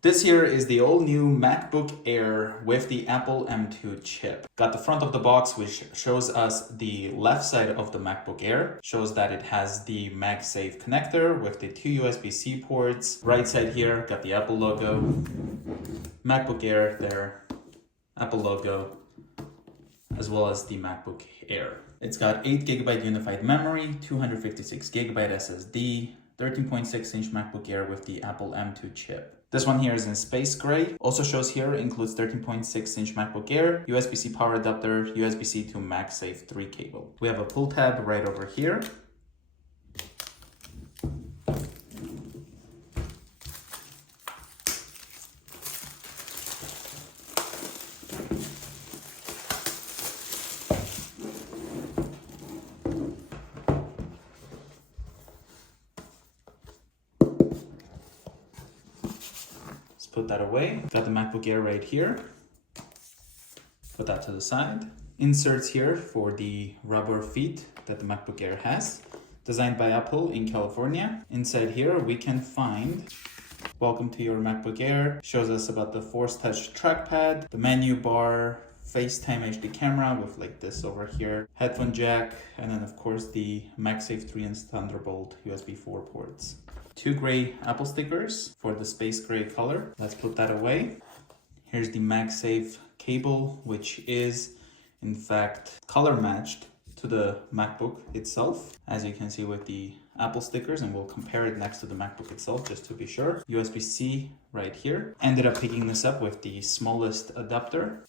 This here is the all-new MacBook Air with the Apple M2 chip. Got the front of the box, which shows us the left side of the MacBook Air. Shows that it has the MagSafe connector with the 2 USB-C ports. Right side here, got the Apple logo. MacBook Air there, Apple logo, as well as the MacBook Air. It's got 8GB unified memory, 256GB SSD, 13.6-inch MacBook Air with the Apple M2 chip. This one here is in space gray. Also shows here includes 13.6-inch MacBook Air, USB-C power adapter, USB-C to MagSafe 3 cable. We have a pull tab right over here. Put that away. Got the MacBook Air right here. Put that to the side. Inserts here for the rubber feet that the MacBook Air has. Designed by Apple in California. Inside here we can find welcome to your MacBook Air. Shows us about the Force Touch trackpad, the menu bar, FaceTime HD camera with like this over here, headphone jack, and then of course the MagSafe 3 and Thunderbolt USB 4 ports. 2 gray Apple stickers for the space gray color. Let's put that away. Here's the MagSafe cable, which is in fact color matched to the MacBook itself, as you can see with the Apple stickers, and we'll compare it next to the MacBook itself just to be sure. USB-C right here. Ended up picking this up with the smallest adapter,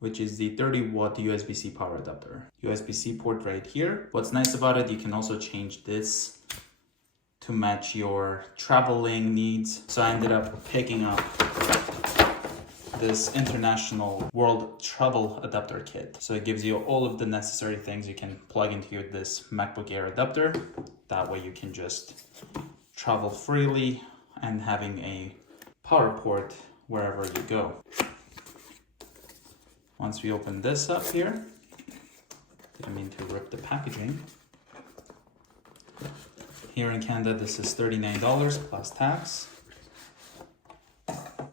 which is the 30-watt USB-C power adapter. USB-C port right here. What's nice about it, you can also change this to match your traveling needs. So I ended up picking up this international world travel adapter kit. So it gives you all of the necessary things you can plug into this MacBook Air adapter. That way you can just travel freely and having a power port wherever you go. Once we open this up here, didn't mean to rip the packaging. Here in Canada, this is $39 plus tax.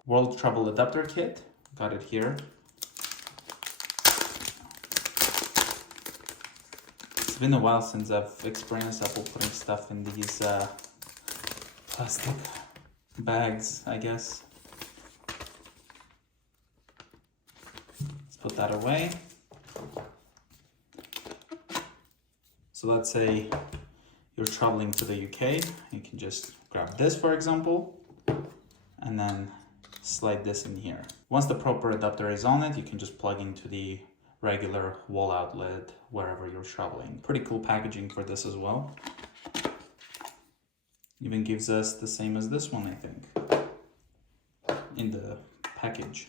World Travel Adapter Kit, got it here. It's been a while since I've experienced Apple putting stuff in these plastic bags, I guess. Put that away. So let's say you're traveling to the UK, you can just grab this, for example, and then slide this in here. Once the proper adapter is on it, you can just plug into the regular wall outlet wherever you're traveling. Pretty cool packaging for this as well. Even gives us the same as this one, I think, in the package.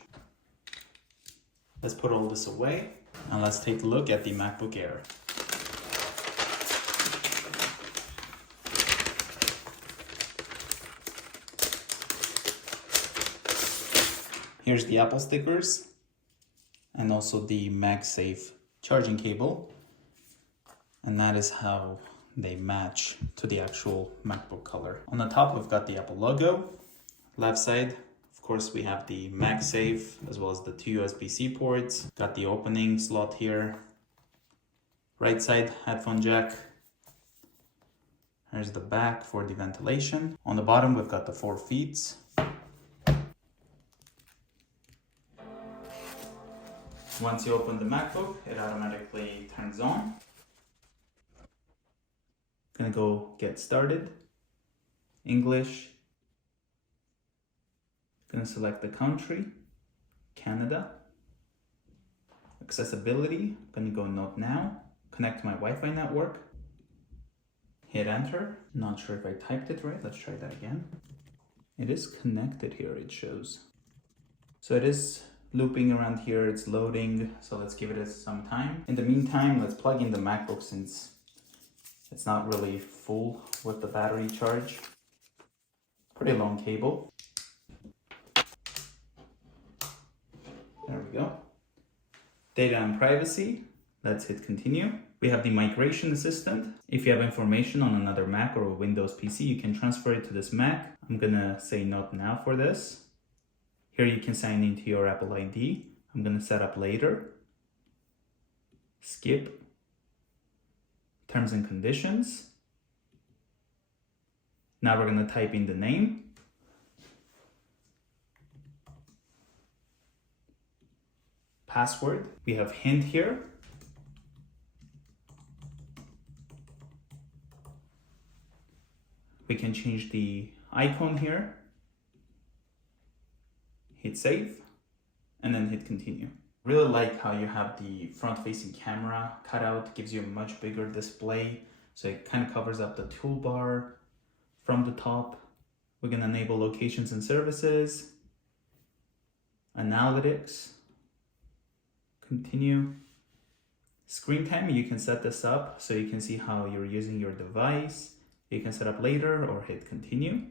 Let's put all this away and let's take a look at the MacBook Air. Here's the Apple stickers and also the MagSafe charging cable. And that is how they match to the actual MacBook color. On the top, we've got the Apple logo. Left side, of course, we have the MagSafe as well as the 2 USB-C ports. Got the opening slot here. Right side, headphone jack. Here's the back for the ventilation. On the bottom, we've got the 4 feet. Once you open the MacBook, it automatically turns on. Gonna go get started. English. Gonna select the country, Canada. Accessibility, gonna go Note Now. Connect to my Wi-Fi network. Hit enter. Not sure if I typed it right. Let's try that again. It is connected here, it shows. So it is looping around here, it's loading. So let's give it some time. In the meantime, let's plug in the MacBook since it's not really full with the battery charge. Pretty long cable. There we go. Data and privacy. Let's hit continue. We have the migration assistant. If you have information on another Mac or a Windows PC, you can transfer it to this Mac. I'm gonna say not now for this. Here you can sign into your Apple ID. I'm gonna set up later. Skip. Terms and conditions. Now we're gonna type in the name. Password. We have hint here. We can change the icon here. Hit save and then hit continue. Really like how you have the front-facing camera cut out, gives you a much bigger display. So it kind of covers up the toolbar from the top. We can enable locations and services, analytics, continue. Screen time, you can set this up so you can see how you're using your device. You can set up later or hit continue.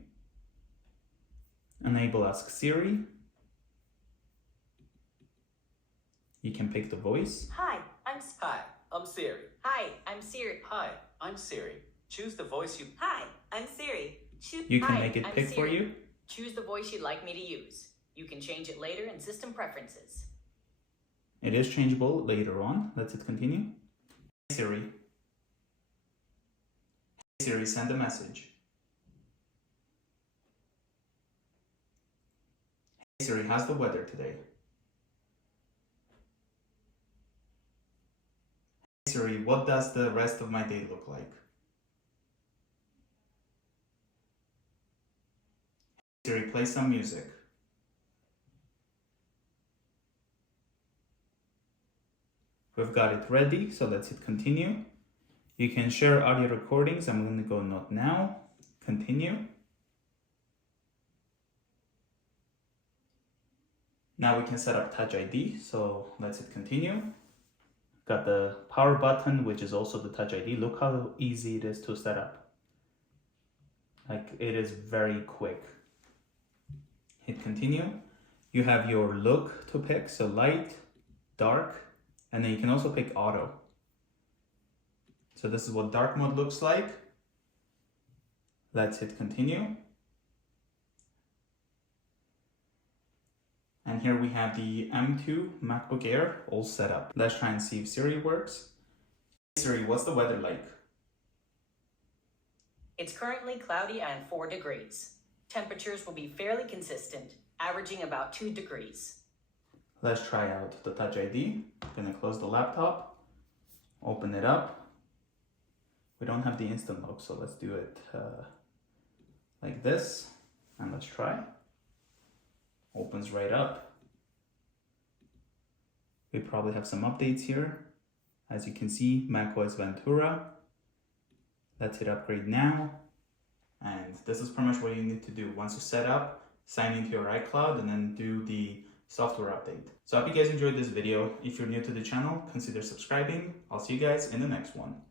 Enable Ask Siri. You can pick the voice. Hi, I'm Siri. Hi, I'm Siri. Hi, I'm Siri. Choose the voice you... Hi, I'm Siri. You can make it pick for you. Choose the voice you'd like me to use. You can change it later in system preferences. It is changeable later on. Let's hit continue. Hey Siri. Hey Siri, send a message. Hey Siri, how's the weather today? Hey Siri, what does the rest of my day look like? Hey Siri, play some music. We've got it ready, so let's hit continue. You can share audio recordings. I'm going to go not now. Continue. Now we can set up Touch ID, so let's hit continue. Got the power button, which is also the Touch ID. Look how easy it is to set up. Like, it is very quick. Hit continue. You have your look to pick, so light, dark, and then you can also pick auto. So this is what dark mode looks like. Let's hit continue. And here we have the M2 MacBook Air all set up. Let's try and see if Siri works. Hey Siri, what's the weather like? It's currently cloudy and 4 degrees. Temperatures will be fairly consistent, averaging about 2 degrees. Let's try out the Touch ID. I'm gonna close the laptop, open it up. We don't have the instant lock, so let's do it like this. And let's try. Opens right up. We probably have some updates here. As you can see, macOS Ventura. Let's hit upgrade now. And this is pretty much what you need to do. Once you set up, sign into your iCloud and then do the software update. So I hope you guys enjoyed this video. If you're new to the channel, consider subscribing. I'll see you guys in the next one.